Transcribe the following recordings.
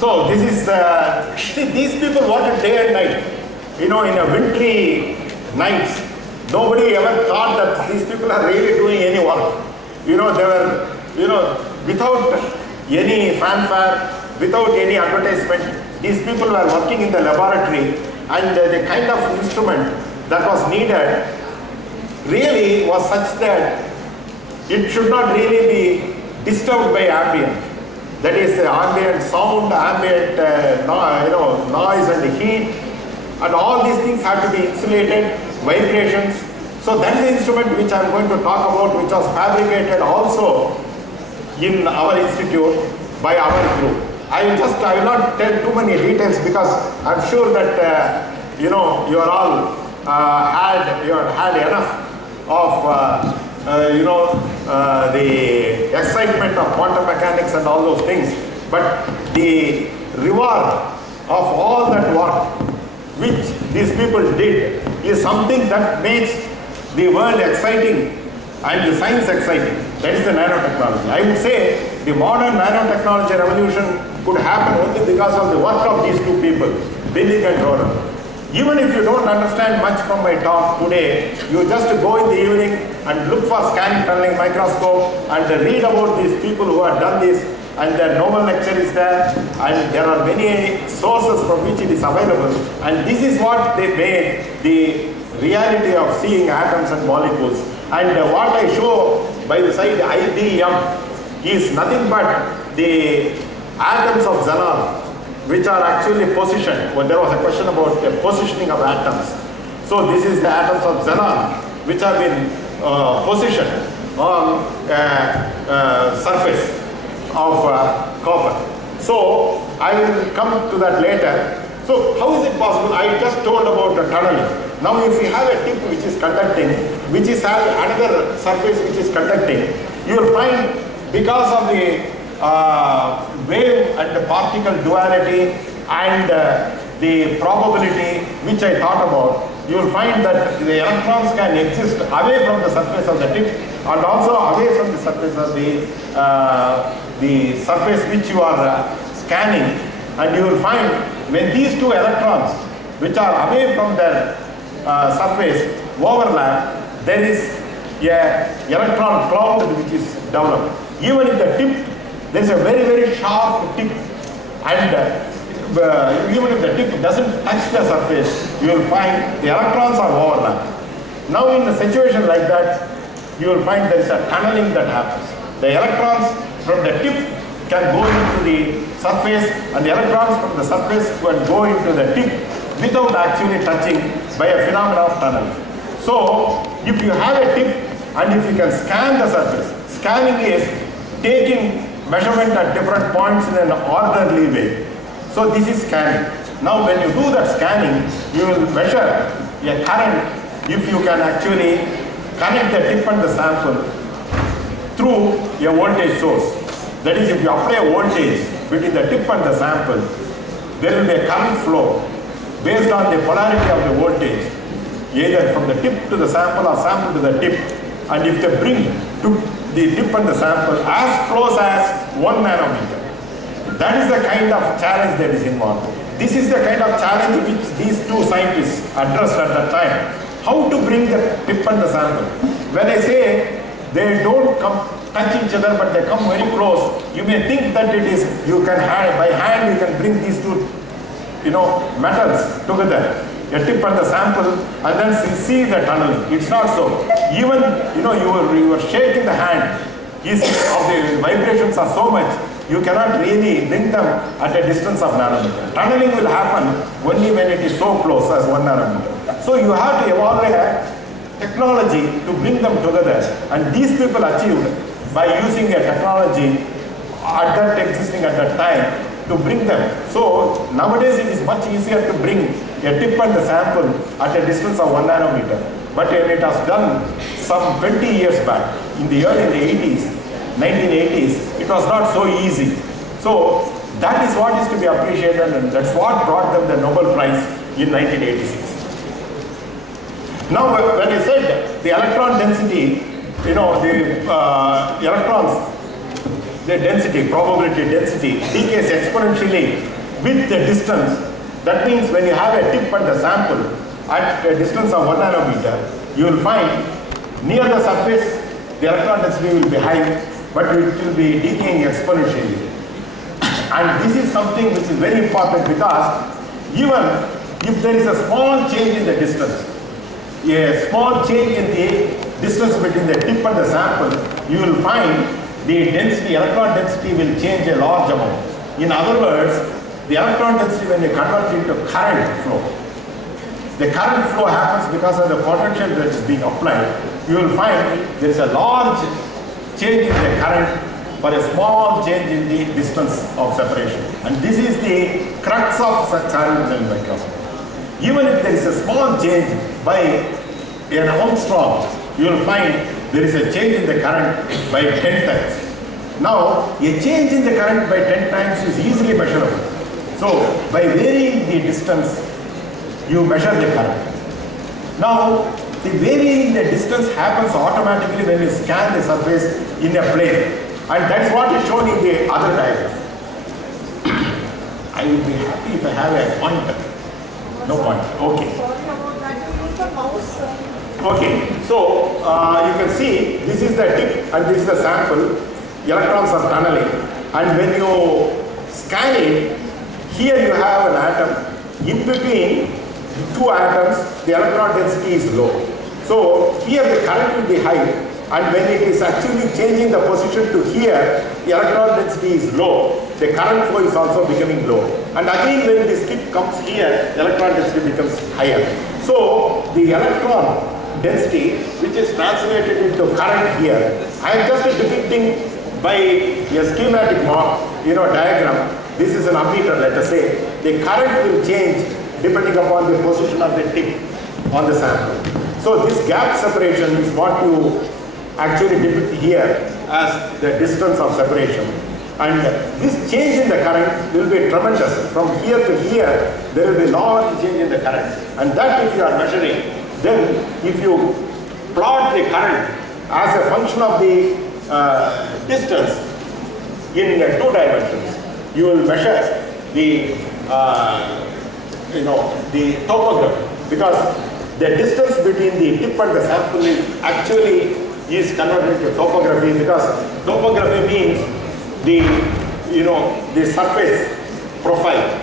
So this is, see, these people worked day and night. You know, in a wintry nights, nobody ever thought that these people are really doing any work. You know, they were, you know, without any fanfare, without any advertisement, these people were working in the laboratory, and the kind of instrument that was needed really was such that it should not really be disturbed by ambient. That is ambient sound, ambient noise and heat, and all these things have to be insulated, vibrations. So that's the instrument which I am going to talk about, which was fabricated also in our institute by our group. I will not tell too many details because I'm sure that you know, you are all had enough of the excitement of quantum mechanics and all those things. But the reward of all that work which these people did is something that makes the world exciting and the science exciting. That is the nanotechnology. I would say the modern nanotechnology revolution could happen only because of the work of these two people, Billig and Rohrer. Even if you don't understand much from my talk today, you just go in the evening and look for scanning tunneling microscope and read about these people who have done this, and their Nobel lecture is there, and there are many sources from which it is available, and this is what they made the reality of seeing atoms and molecules. And what I show by the side IBM is nothing but the atoms of xenon, which are actually positioned. Well, there was a question about the positioning of atoms. So this is the atoms of xenon, which have been positioned on surface of copper. So I will come to that later. So how is it possible? I just told about the tunneling. Now if you have a tip which is conducting, which is have another surface which is conducting, you will find because of the wave and the particle duality and the probability which I thought about, you will find that the electrons can exist away from the surface of the tip and also away from the surface of the surface which you are scanning. And you will find when these two electrons which are away from their surface overlap, there is an electron cloud which is developed. Even if the tip, there is a very, very sharp tip, and even if the tip doesn't touch the surface, you will find the electrons are overlapped. Now in a situation like that, you will find there is a tunneling that happens. The electrons from the tip can go into the surface, and the electrons from the surface can go into the tip without actually touching by a phenomenon of tunneling. So if you have a tip and if you can scan the surface, scanning is taking measurement at different points in an orderly way. So this is scanning. Now when you do that scanning, you will measure a current if you can actually connect the tip and the sample through a voltage source. That is, if you apply a voltage between the tip and the sample, there will be a current flow based on the polarity of the voltage, either from the tip to the sample or sample to the tip. And if they bring the tip and the sample as close as 1 nanometer, that is the kind of challenge that is involved. This is the kind of challenge which these two scientists addressed at that time. How to bring the tip and the sample. When I say they don't come touch each other but they come very close, you may think that it is, you can by hand you can bring these two metals together, a tip and the sample, and then see the tunneling. It's not so. Even you are shaking the hand, of the vibrations are so much, you cannot really bring them at a distance of nanometer. Tunneling will happen only when it is so close as 1 nanometer. So you have to evolve a technology to bring them together, and these people achieved by using a technology existing at that time to bring them. So nowadays it is much easier to bring a tip and the sample at a distance of 1 nanometer. But when it was done some 20 years back, in the early 80s, 1980s, it was not so easy. So that is what is to be appreciated, and that's what brought them the Nobel Prize in 1986. Now when I said the electron density, the electrons, the density, probability density, decays exponentially with the distance. That means when you have a tip and the sample at a distance of 1 nanometer, you will find near the surface the electron density will be high, but it will be decaying exponentially. And this is something which is very important, because even if there is a small change in the distance, a small change in the distance between the tip and the sample, you will find the density, electron density will change a large amount. In other words, the electron density, when you convert into current flow, the current flow happens because of the potential that is being applied. You will find there is a large change in the current for a small change in the distance of separation. And this is the crux of such charge microscopy. Even if there is a small change by an Armstrong, you will find there is a change in the current by 10 times. Now, a change in the current by 10 times is easily measurable. So, by varying the distance, you measure the current. Now, the varying in the distance happens automatically when you scan the surface in a plane. And that's what is shown in the other diagram. I will be happy if I have a pointer. No pointer. Okay. Sorry about that. You use the mouse. Okay. So you can see this is the tip and this is the sample. Electrons are tunneling. And when you scan it, here you have an atom. In between two atoms, the electron density is low. So here the current will be high. And when it is actually changing the position to here, the electron density is low. The current flow is also becoming low. And again, when this tip comes here, the electron density becomes higher. So the electron density, which is translated into current here, I am just depicting by a schematic diagram. This is an ammeter, let us say. The current will change depending upon the position of the tip on the sample. So this gap separation is what you actually depict here as the distance of separation. And this change in the current will be tremendous. From here to here, there will be large change in the current. And that if you are measuring, then if you plot the current as a function of the distance in 2 dimensions, you will measure the the topography, because the distance between the tip and the sample is converted to topography, because topography means the surface profile.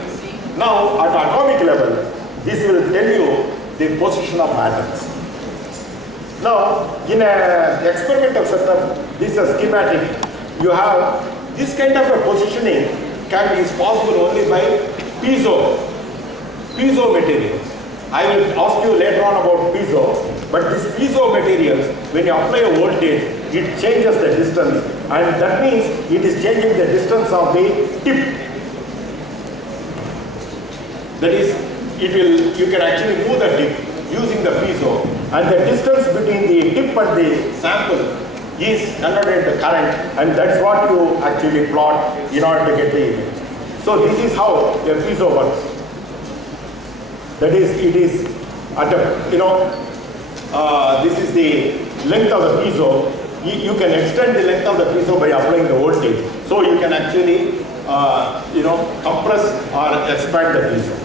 Now at atomic level, this will tell you the position of atoms. Now in an experimental setup, this is a schematic. You have this kind of a positioning is possible only by piezo materials. I will ask you later on about piezo, but this piezo materials, when you apply a voltage, it changes the distance, and that means it is changing the distance of the tip. That is, you can actually move the tip using the piezo, and the distance between the tip and the sample is converted into current, and that's what you actually plot in order to get the image. So this is how a piezo works. That is, it is at this is the length of the piezo. You can extend the length of the piezo by applying the voltage. So you can actually compress or expand the piezo.